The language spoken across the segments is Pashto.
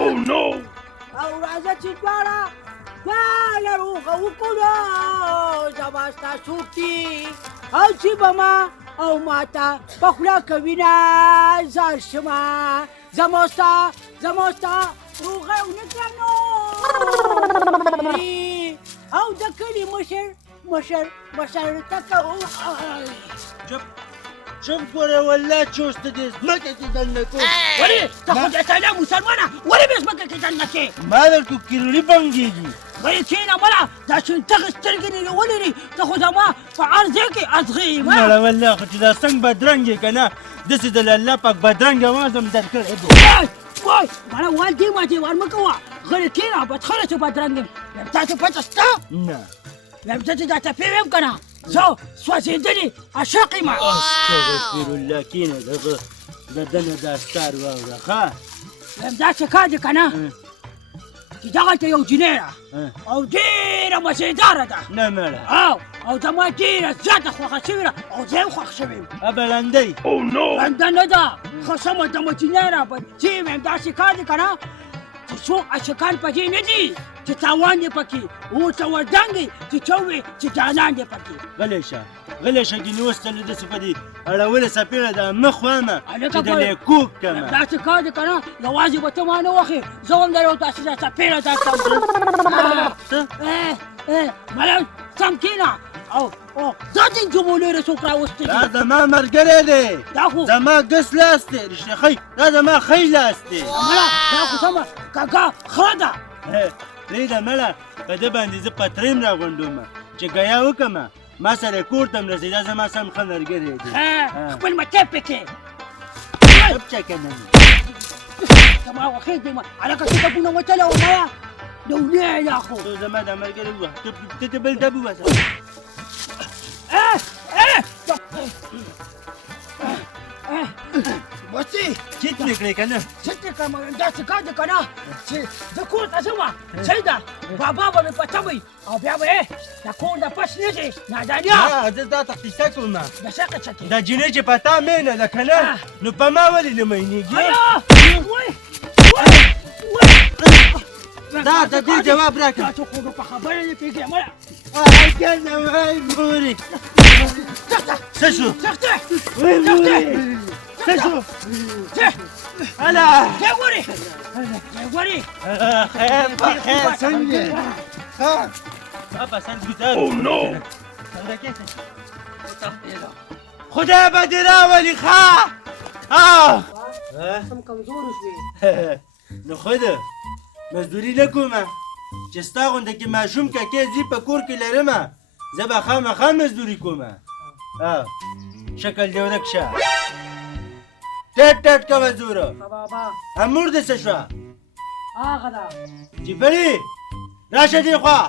او راځه چې دواړه روغه وکړو زما ستا څوک دي او چې به ما او ماته په خوله کوینه زار شمه زما ستا روغه ونه کړه نو او د کلي مشر ته کوم چپ ګوره والله چوست دې ځمکه کې دننه کوم ولې ته خدای تعالی مسلمانه ولې مې ځمکه کې دننه کې ما درکو کیرلي بنګېږي غلی کښېنه مړه دا شنتغې سترګې دې ولري ته خو زما په هر ځای کې ازغې مړه والله خو چې دا څنګه بدرنګ یې که نه داسې د الله پاک بدرنګ اوازم در کړی دی وای مړه وال دې ما دې ور مه کوه غلی کښېنه بدخله چې بدرنګ یم تاسو پته شته نه ویم زه چې دا ټپې ویم که نه زه سوځېدلې عاشق یم استغفرالله کښېنه دغه د دنه دا ستار واوره ښه ویم داسې کار دی که نه چې دغلته یو جینۍ ده او ډېره مزېداره ده نه مړه او زما ډېره زیاته خوښه شوې ده او زه هم خوښ شوی یم ابه لنډۍ لنډه نه ده ښه سمه دمه جینۍ را چې ویم داسې کار دی که نه چې څوک عاشقان په دې نه دي چې تاوان یې پکې ورته وردنګې چې څه وې چې جانان یې پکې غلی شه ګینې اوس تلې داسې په دې اړوله څپېړه د مخ وامه چې د لیکوک کمه داسې کار دی که نه یوازې به ته ما نه وخې زه هم در یو داسې دا څپېړه درته ملک سم کښېنه او زه دې جمولېره څوک راوستی دا زما ملګری دی دا خو زما ګس لاس دی رښتیا ښی دا زما ښی لاس دی مړه دا خو سمه کاکا خره ده پرېږده مړه په ده باندې زه پتریم راغونډومه چې ګیا وکړمه ما سره یې کور ته م رسېد دا زما سم ښه ملګری دی خپل مطلب پکې چپ که نه زما وخېږ دی هلکه څه ډبونه وتله او میا ډولې دا خو تو زما دا ملګری ووه ته ته بل ډب ووسه بسې چیت مې کړې که نه چیت مې کړم داسې کار دی که نه چې زه کور ته ځم صحیح ده بابا به مې پته وي او بیا به د کور د پس نه دی نادانیا زه دا ته قیصه کوم د څه قیصه کې دا جینۍ چې په تا مینه ده که نه نو په ما ولې نه مینېږي دا د دې جواب راکړه تا خو په خبره نه پوهېږې مړه کنه وای مورې څه شو څه شو هله دی ګورې خیر څنګه ښه بابا سند ګزار خدای به دې راولي ښه سم کمزورو شوې نو ښه ده مزدوري نه کومه چې ستا غونده کې ماشوم ککې زی په کور کې لرمه زه به خامخا مزدوري کومه شکل دې ورک شه ټټ کوه زوره امور دې څه شوه هغه ده چې بلې راشه دې خوا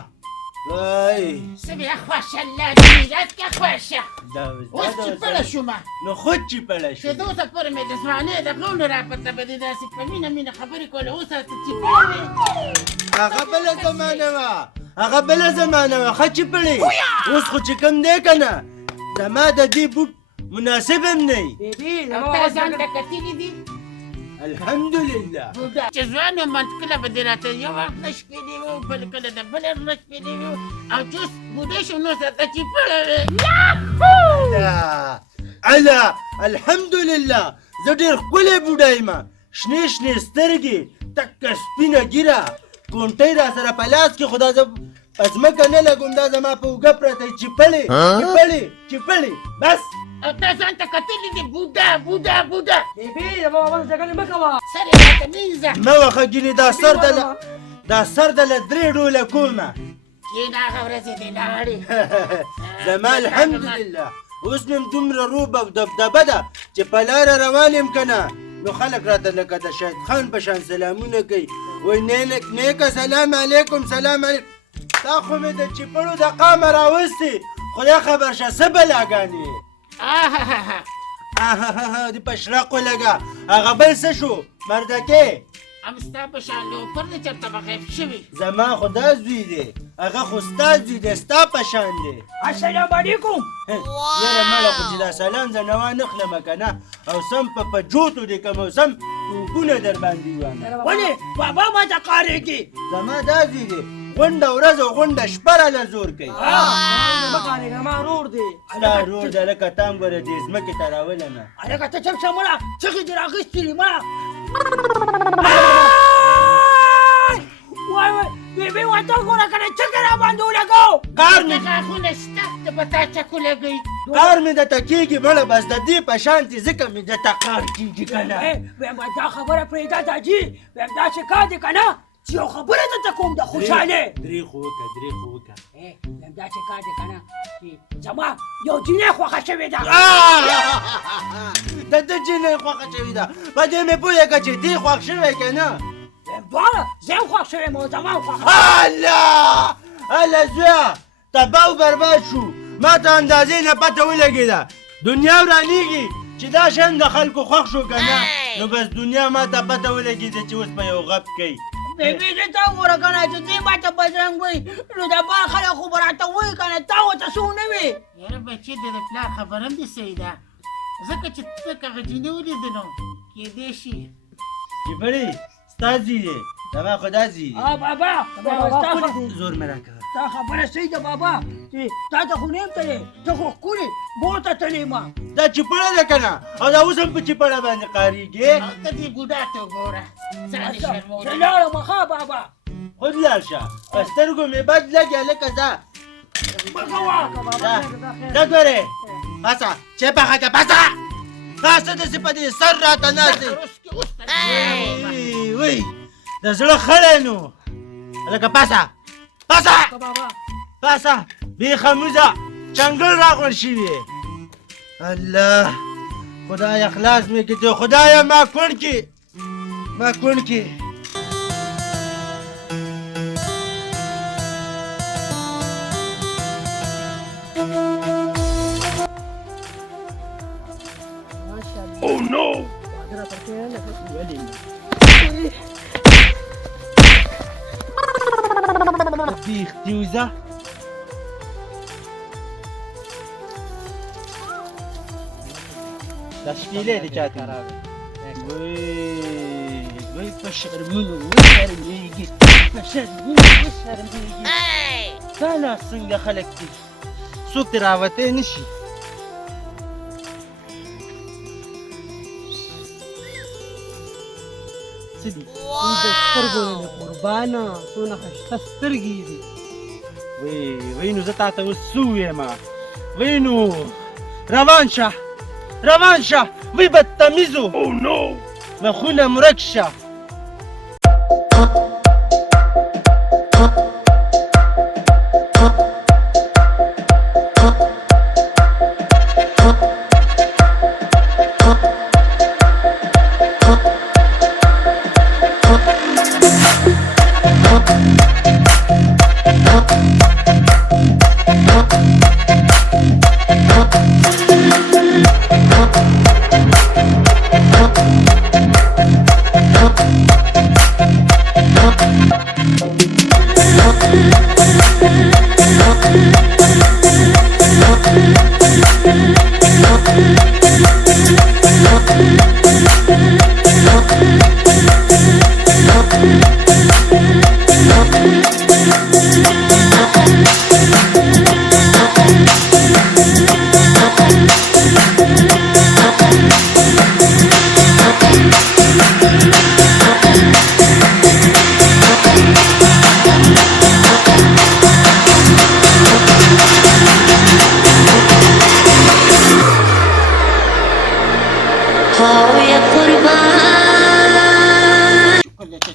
وای سبیا خوشه الله دې که خوشه اوس چې پړه شومه نو خود چې پړه شو چې د اوسه پورې مې د ځوانۍ د غلو را پته به دې داسې په مینه خبرې کولې اوس چې پړه وې هغه بله زمانه وه ښه چې پړې اوس خو چې کوم دی که نه زما د دې بوټ مناسب هم نه او تا ځان ته کتلي دي الحمدلله چې ځوان یم کله به دې راته یو وخت نه شپېلې وو بل کله د بل نه شپېلې وو او چې اوس بوډۍ شو نو ته چې پړه وې الله الحمدلله زه ډېر ښکلی بوډا یم شنې سترګې تکه سپینه ږیره کونټۍ را سره په لاس کې خو دا زه په ځمکه نه لګوم دا زما په اوږه پرته چې پړې بس او تا ځان ته کتلي دي بوډا بیبي د بابا جګړې مه کوه سر یې راته مینځه مه وخه ګینې دا سر د له 3 ډوله کومه کښېنه هغه ورځې دې لاړې زما الحمدلله اوس مې دومره روب او دبدبه ده چې په لاره روان یم که نه نو خلک راته لکه د شهید خان په شان سلامونه کوي وایي نیکه سلام علیکم دا خو مې د چپړو د قامه راوستې خدای خبر شه څه بلاګانې دې په شرق ولګه هغه بل څه شو مردکې ام ستا په شان لوپر دی چېرته به غیب شوي زما خو دا زوی دی هغه خو ستا زوی دی ستا په شان دی السلام علیکم یاره مړه خو چې دا سلام زه نوا نه خلمه که نه او سم په جوتو دی که مو سم توپونه در باندې وانه ولې بابا ما ته قارېږي زما دا زوی دی غونډه ورځ او غونډه شپه راله زور کوي مه قارېږه ما رور دی ستا رور ده لکه تا هم ګوره دې ځمکې ته راولمه هلکه ته چپ شه مړه څخې دې راغېستې دي مړه وای وای بېبې ورته وګوره که نه چکې راباندې ولګو کار د مې غاښونه شته ته په تا چکو لګوي کار مې درته کېږي مړه بس د دې په شانتې ځکه مې درته کار کېږي که نه ویم دا خبره پرېږده داجي ویم داسې کار دی که نه چې یو خبره درته کوم د خوشحالۍ درې خو وکړه ویم داسې کار دی که نه چې زما یو جینۍ خوښه شوې ده د ده جینۍ خوښه شوې ده په دې مې پوهېږه چې دې خوښ شوی که نه ویم دواړه زه هم خوښ شوی یم او زما هم خوښه الله الله زویه تباه و برباد شو ما ته اندازې نه پته ولګېده دنیا ورانېږي چې دا شیان د خلکو خوښ شو که نه نو بس دنیا ما ته پته ولګېده چې اوس به یو غب کوي بېبي دې ته وګوره که نه چې دې ما ته بدرنګ وایي نو د بار خلک خو به راته وایي که نه تا ورته څه ونه وي یاره بچې د پلار خبره هم دې صحیح ده ځکه چې ته که هغه جینۍ ولیدې نو کېدی شي چې بړې ستا زوی دی زما خو دا زوی دی بابا زور مې راکړه تا خبره صحیح ده بابا چې تا ته خو نه یم تللی ته خو ښکلې مور ته تللی ما دا چپړه ده که نه او دا اوس هم په چپړه باندې قارېږي او ته دې بوډا ته وګوره ځان یې شرمولی زه لاړم ښه بابا خود لاړ شه په سترګو مې بد لګي هلکه ځه مه کوه دا ګورې پاسه چې پخه که پاسه پاسه داسې په دې سر راته ناست دی وی د زړه خړی نو هلکه پاسه پاسه پاسه بیخه موزه چنګل راغونډ شوي الله خدای خلاص مې کړي خدایه ما کونډ کړي ما کونډ کړي Oh no! بیختی وزه دا شپیلې دی چاته وی په شرمونو وشرمېږي په شرمونو وشرمېږي دا نه څنګه خلک دي څوک ترې راوتی نه شي څه دي د سترګو نه قربانه څونه ښایسته سترګې دي وی نو زه تا ته اوس څه ووایم وی نو روان شه وی بدتمیزو مخونه مرک شه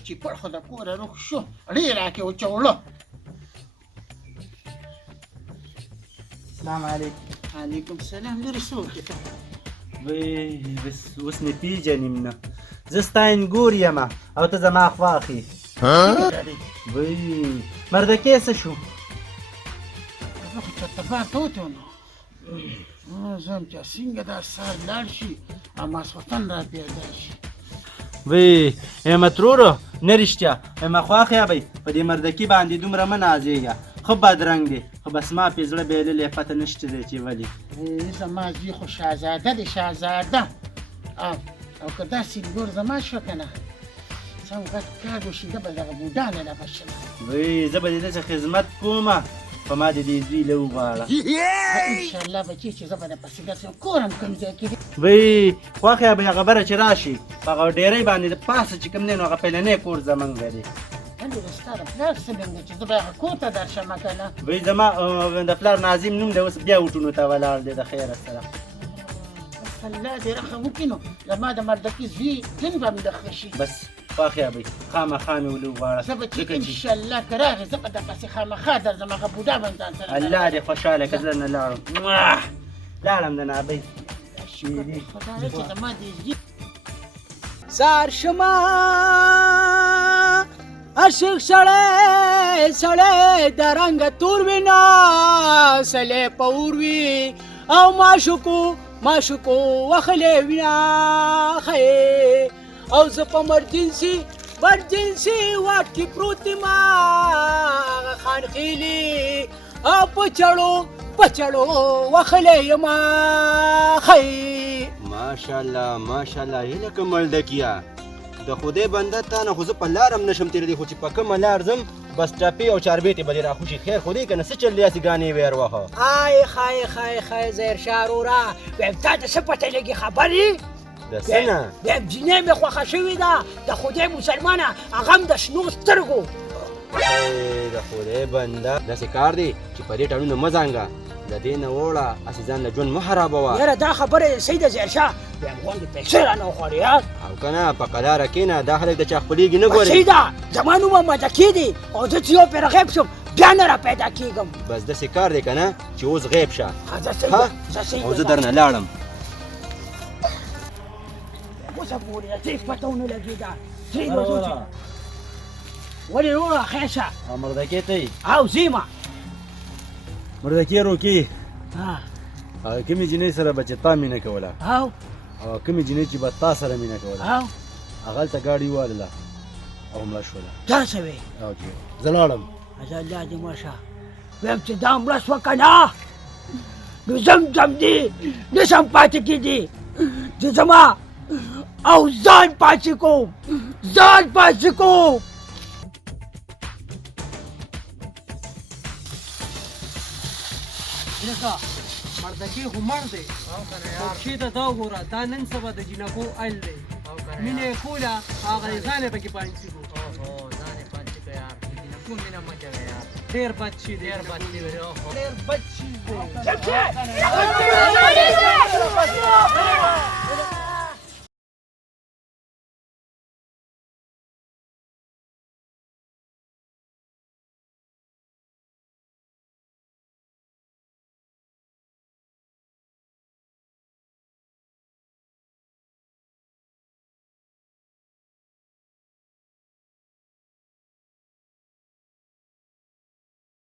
چې پړخو د کوره روغ شو ډېر راکې وچوړه السلام علیکم علیکم سلام لرې څوک یې ته وی بس اوس مې پیژنیم نه زه ستا انګور یم او ته زما خواښ یې وی مردکې څه شو زه خو چېرته بار ته وتو نو زه هم چې څنګه دا سهار لاړ شي او ماسخوتن را پیدا شي وی اما ترورو نه رښتیا اما خواښ یابئ په دې مردکي باندې دومره مه نازېږه ښه بدرنګ دی خو بس ما پې زړه بایللی پته نشته دی چې ولې زما زوی خو شهزاده دی شهزاده او که داسې لور زما شوه که نه سم غټ کار وشي ده به دغه بوډا نه راپشمه وی زه به دې داسې خدمت کومه په ما د دې زوی له وغواړه انشاءالله بچي چې زه به درپسې ګرځم کور هم کوم ځای کې دی وی خوښه به خبره چې راشي په هغه ډېرۍ باندې د پاسه چې کوم دی نو هغه پیلنی کور زمونږ دی ولې د ستا د پلار څه نوم دی چې زه به هغه کور ته درشمه که نه وی زما د پلار ناظم نوم دی اوس بیا وټونو ته ولاړ دی د خیره سره بس الله دې رحم وکړي نو زما د مردکي زوی دین به مې د ښه شي بس خوښه به خامخا مې ولې وغواړه زه به چې انشاءالله که راغې زه به درپسې خامخا درځم هغه بوډا به مې ځان سره الله دې خوشحاله که زه نه لاړم لاړم د نابۍ شکر خدای چې زما دې زوی سار شما عاشق سړی سړی د رنګ تور وینا سلی پور وي او معشوقو وخلی وینا خی او زه په مرجنسي واټ کې پروت یم هغه خانخیلي او په چړو وخلی یم خی ماشاءالله هیله که ملدکیه د خدای بنده تا نه خو زه په لار هم نشم تېرېدی خو چې په کومه لار ځم بس ټاپې او چاربېتې به دې راخوشي خیر خو دی که نه څه چل دی هسې ګانې ویر وهه خای ظاهرشاه وروره ویم تا د څه پته لګي خبرې د څه نه ویم جینۍ مې خوښه شوې ده د خدای مسلمانه هغه هم د شنو سترګو د خدای بنده داسې کار دی چې په دې ټړونه مه زانګه د دې نه وړه هسې ځان له ژوند مه خرابوه یاره دا خبره صحیح ده ظاهرشاه ویم غوندې پیسې رانه وخوړې یار او که نه په قلاره کښېنه دا خلک د چا خپلېږي نه ګورې صحیح ده زما نوم مدکي دی او زه چې یو پېره غیب شم بیا نه را پیدا کېږم بس داسې کار دی که نه چې اوس غیب شه زه صحیح او زه درنه لاړم اوسه پورې ده هېڅ پته ونه لګېده درې بجو چې ولې وروره خیر شه مردکې ته یې او زیمه مردکې روکې ها کومې جینۍ سره به چې تا مینه کوله او کومې جینۍ چې به تا سره مینه کوله او هغلته ګاډي والله او مړه شوله دا څه وې زه لاړم اجه الله دې مړه شه ویم چې دا مړه شوه که نه نو زم دي نشم پاتې کېدی چې زما او ځان پاتې کوم لکه مردکي خو مړ دی پکښې ته دا وګوره دا نن سبا د جینکو ایل دی مینه یې کوله هغه یې ځان یې پکې پانسي کړو ډېر بد شي دی